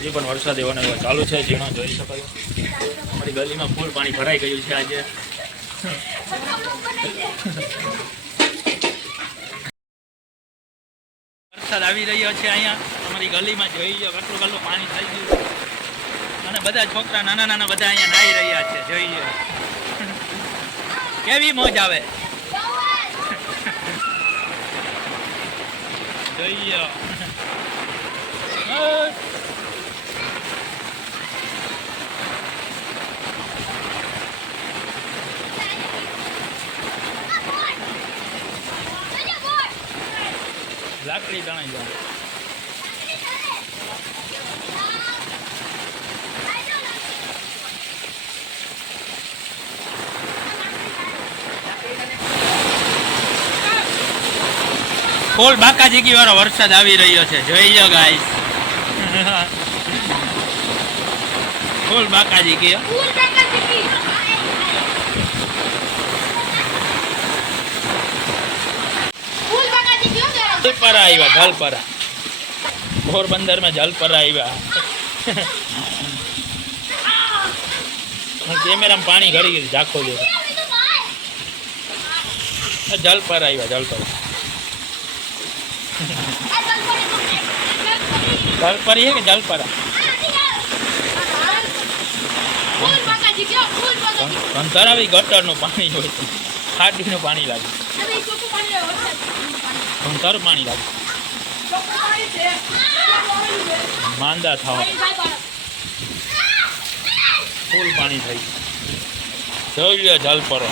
હજી પણ વરસાદ એવો ને એવો ચાલુ છે, ઝીણો જોઈ શકાય. અમારી ગલીમાં ફૂલ પાણી ભરાઈ ગયું છે આજે. વરસાદ આવી રહ્યો છે અહીંયા અમારી ગલીમાં, જોઈ લો કેટલું કેટલું પાણી થઈ ગયું. અને બધા છોકરા નાના નાના બધા અહીંયા નાહી રહ્યા છે, જોઈ લો કેવી મોજ આવે. જોઈ લો લાકડી તણાઈ જાય. ફૂલ બાકાજીકી વાળો વરસાદ આવી રહ્યો છે, જોઈ લો ગાઈસ. ફૂલ બાકાજીકી. જલપરા આવ્યા, જલપરા પોરબંદર માં જલપરા આવ્યા. કેમેરામાં પાણી ઘડી ગયું, ઝાખો જો. જલપરા આવ્યા, જલપરા. જલપરી है कि जलपरा? ધંધારાવી ગટરનું પાણી હોય છે, ખાડીનું પાણી લાગે, ધંધારું પાણી લાગે. માંદા થવા ફૂલ પાણી થઈ. જોઈ લો જલપરો.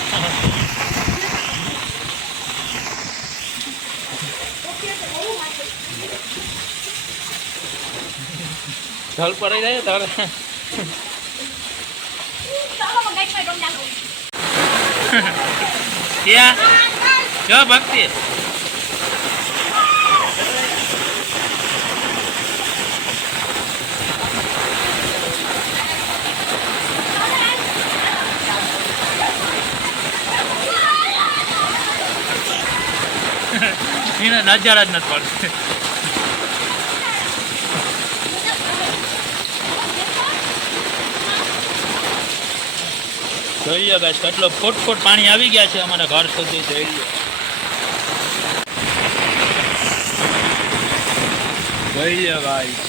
જલ પર જાય તારે. ત્યાં જો ભક્તિ એને નજારા જ નથી પડતી. જોઈ લો ગાઈસ, કેટલો ફૂટ ફૂટ પાણી આવી ગયા છે અમારા ઘર સુધી. જોઈ લો, જોઈ લો ગાઈસ.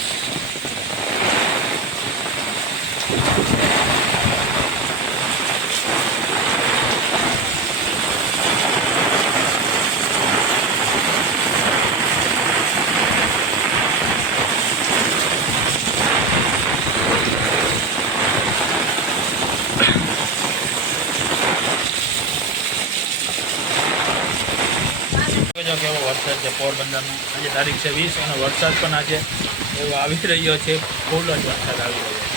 કેવો વરસાદ છે પોરબંદરનો. આજે તારીખ છે 20 અને વરસાદ પણ આજે એવો આવી રહ્યો છે, ફૂલ જ વરસાદ આવી રહ્યો છે.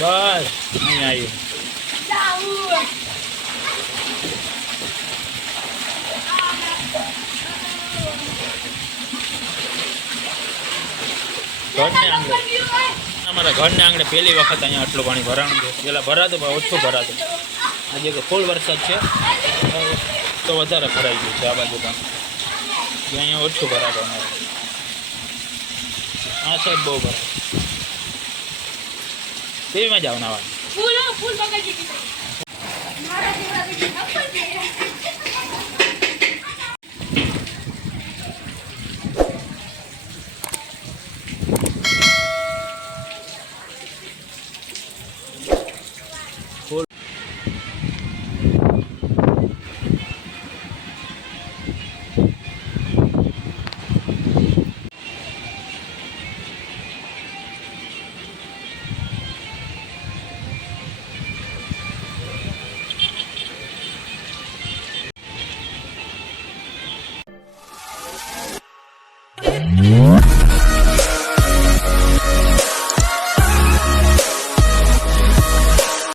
બસ અહીં આવી. અમારા ઘરને આંગણે પહેલી વખત અહીંયા આટલું પાણી ભરાણું છે. પહેલાં ભરાતું પણ ઓછું ભરાતું. આજે ફૂલ વરસાદ છે તો વધારે ભરાઈ ગયું છે આ બાજુ પણ. અહીંયા ઓછું ભરાતું અમારે. આ સાઈડ બહુ ભરાય. કેવી મજા આવનાવાની.